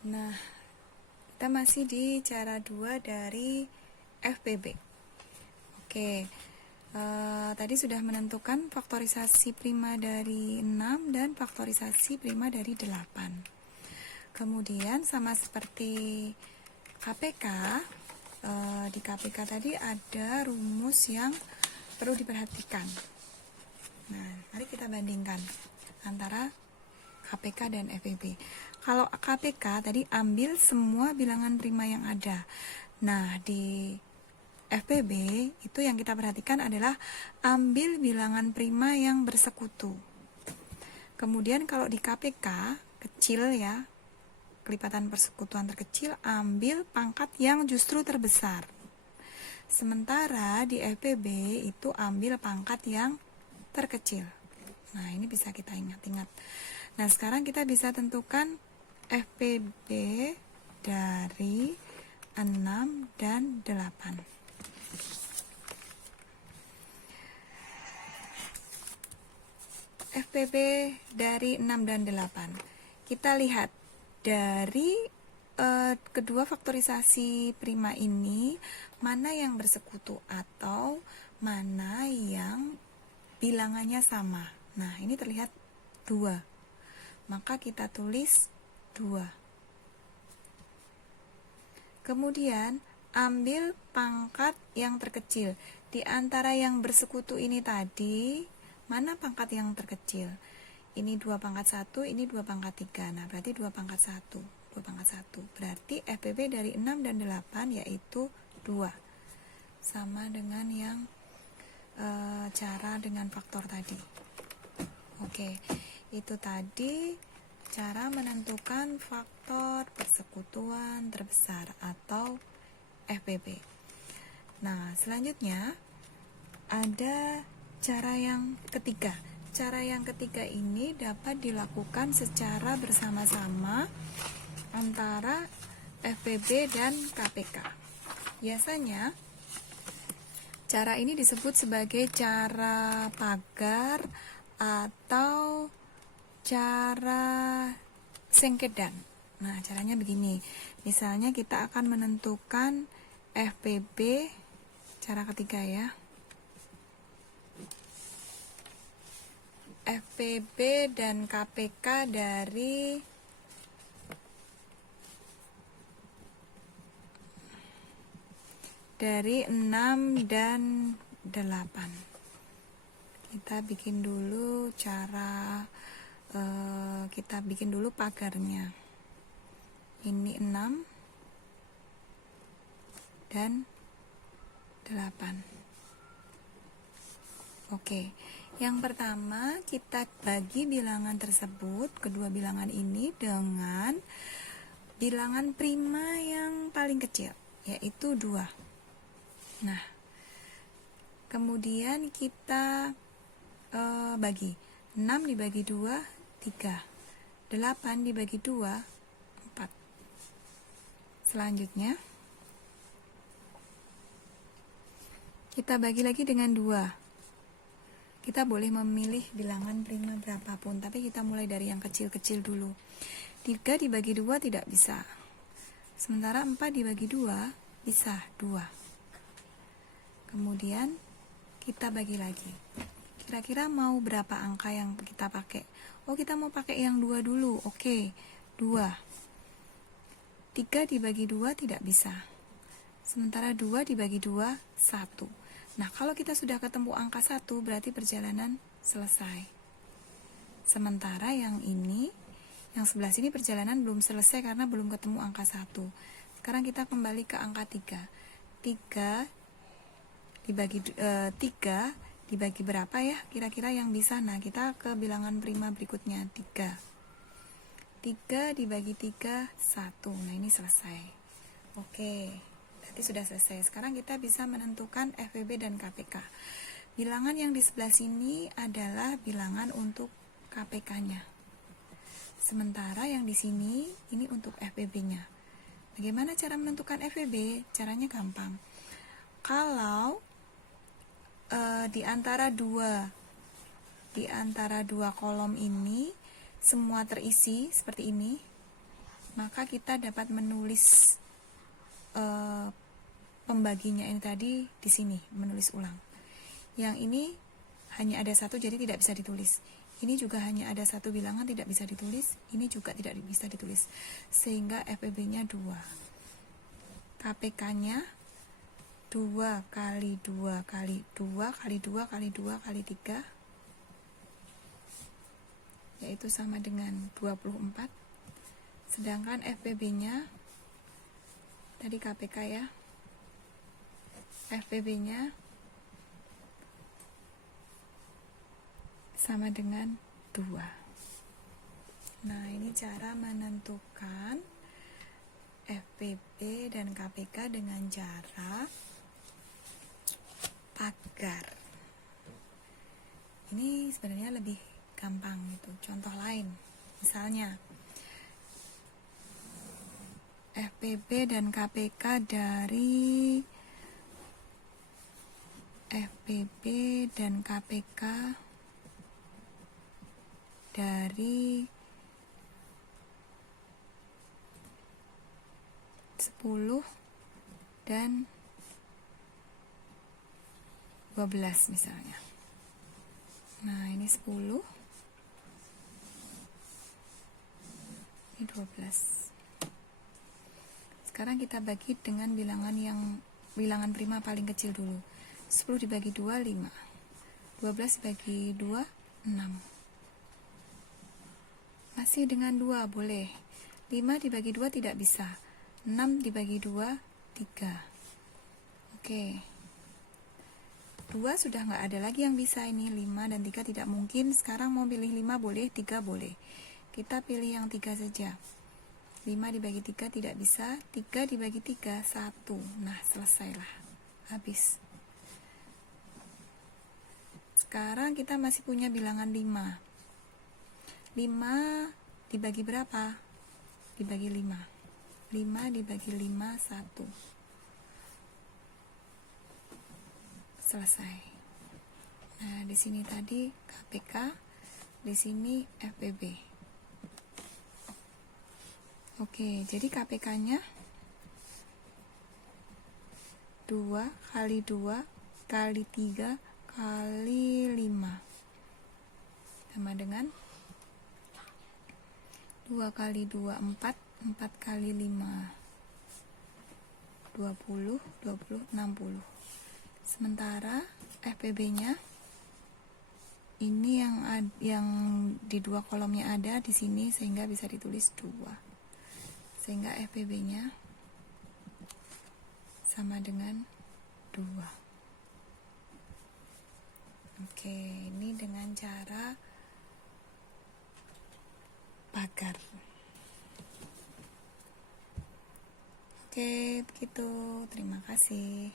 Nah, kita masih di cara 2 dari FPB. Oke, tadi sudah menentukan faktorisasi prima dari 6 dan faktorisasi prima dari 8. Kemudian sama seperti KPK, di KPK tadi ada rumus yang perlu diperhatikan. Nah, mari kita bandingkan antara KPK dan FPB. Kalau KPK tadi ambil semua bilangan prima yang ada. Nah, di FPB itu yang kita perhatikan adalah ambil bilangan prima yang bersekutu. Kemudian kalau di KPK kecil ya, kelipatan persekutuan terkecil, ambil pangkat yang justru terbesar. Sementara di FPB itu ambil pangkat yang terkecil. Nah, ini bisa kita ingat-ingat. Nah, sekarang kita bisa tentukan FPB dari 6 dan 8. FPB dari 6 dan 8. Kita lihat dari kedua faktorisasi prima ini, mana yang bersekutu atau mana yang bilangannya sama. Nah, ini terlihat 2. Maka kita tulis 2. Kemudian, ambil pangkat yang terkecil. Di antara yang bersekutu ini tadi, mana pangkat yang terkecil? Ini 2 pangkat 1, ini 2 pangkat 3. Nah, berarti 2 pangkat 1. 2 pangkat 1. Berarti FPB dari 6 dan 8 yaitu 2. Sama dengan yang cara dengan faktor tadi. Oke, itu tadi cara menentukan faktor persekutuan terbesar atau FPB. Nah, selanjutnya ada cara yang ketiga. Cara yang ketiga ini dapat dilakukan secara bersama-sama antara FPB dan KPK. Biasanya cara ini disebut sebagai cara pagar atau cara sengkedan. Nah, caranya begini. Misalnya kita akan menentukan FPB, cara ketiga ya. FPB dan KPK dari dari 6 dan 8. Kita bikin dulu kita bikin dulu pagarnya. Ini 6 dan 8. Oke, yang pertama kita bagi bilangan tersebut, kedua bilangan ini dengan bilangan prima yang paling kecil, yaitu 2. Nah, kemudian kita bagi 6 dibagi 2, 3. 8 dibagi 2, 4. Selanjutnya kita bagi lagi dengan 2. Kita boleh memilih bilangan prima berapapun, tapi kita mulai dari yang kecil-kecil dulu. 3 dibagi 2 tidak bisa. Sementara 4 dibagi 2 bisa 2. Kemudian kita bagi lagi. Kira-kira mau berapa angka yang kita pakai? Oh, kita mau pakai yang 2 dulu. Oke, 2. 3 dibagi 2 tidak bisa. Sementara 2 dibagi 2, 1. Nah, kalau kita sudah ketemu angka 1, berarti perjalanan selesai. Sementara yang ini, yang sebelah sini perjalanan belum selesai karena belum ketemu angka 1. Sekarang kita kembali ke angka 3. 3 dibagi berapa ya kira-kira yang bisa? Nah, kita ke bilangan prima berikutnya, 3. 3 dibagi 3, 1. Nah, ini selesai. Oke, berarti sudah selesai. Sekarang kita bisa menentukan FPB dan KPK. Bilangan yang di sebelah sini adalah bilangan untuk KPK-nya. Sementara yang di sini ini untuk FPB-nya. Bagaimana cara menentukan FPB? Caranya gampang. Kalau di antara dua kolom ini semua terisi seperti ini, maka kita dapat menulis pembaginya ini tadi di sini, menulis ulang. Yang ini hanya ada satu, jadi tidak bisa ditulis. Ini juga hanya ada satu bilangan, tidak bisa ditulis. Ini juga tidak bisa ditulis, sehingga FPB-nya 2. KPK-nya 2 kali 2 kali 2 kali 2 kali 2 kali 3, yaitu sama dengan 24. Sedangkan FPB-nya tadi KPK ya, FPB-nya sama dengan 2. Nah, ini cara menentukan FPB dan KPK dengan cara pagar. Ini sebenarnya lebih gampang gitu. Contoh lain, misalnya FPB dan KPK dari FPB dan KPK dari 10 dan 12 misalnya. Nah, ini 10, ini 12. Sekarang kita bagi dengan bilangan prima paling kecil dulu. 10 dibagi 2, 5. 12 dibagi 2, 6. Masih dengan 2 boleh. 5 dibagi 2 tidak bisa. 6 dibagi 2, 3. Oke. 2 sudah nggak ada lagi yang bisa ini. 5 dan 3 tidak mungkin. Sekarang mau pilih 5 boleh, 3 boleh. Kita pilih yang 3 saja. 5 dibagi 3 tidak bisa. 3 dibagi 3, 1. Nah, selesailah. Habis. Sekarang kita masih punya bilangan 5. 5 dibagi berapa? Dibagi 5. 5 dibagi 5, 1. Selesai. Nah, di sini tadi KPK, di sini FPB. Oke, jadi KPK-nya 2 kali 2 kali 3 kali 5 sama dengan 2 kali 2, 4. 4 kali 5, 20, 20, 60. Sementara FPB-nya ini yang di 2 kolomnya ada di sini, sehingga bisa ditulis 2. Sehingga FPB-nya sama dengan 2. Oke, ini dengan cara pagar. Oke, begitu. Terima kasih.